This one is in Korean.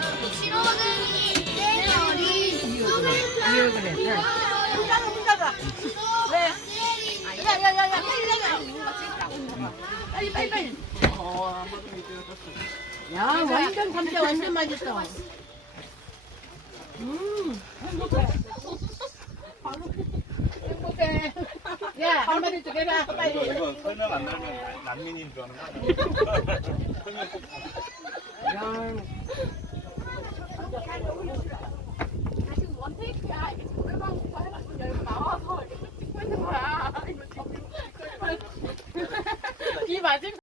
신호등이 내려리 그래. 혼자가. 네. 야야야야 빨리. 야, 완전 감자 완전 맛있어. 행복해. 야, 한마디 좀 해봐. 빨리. 이거 설명 안 나면 난민인 줄 아는 거 아니야?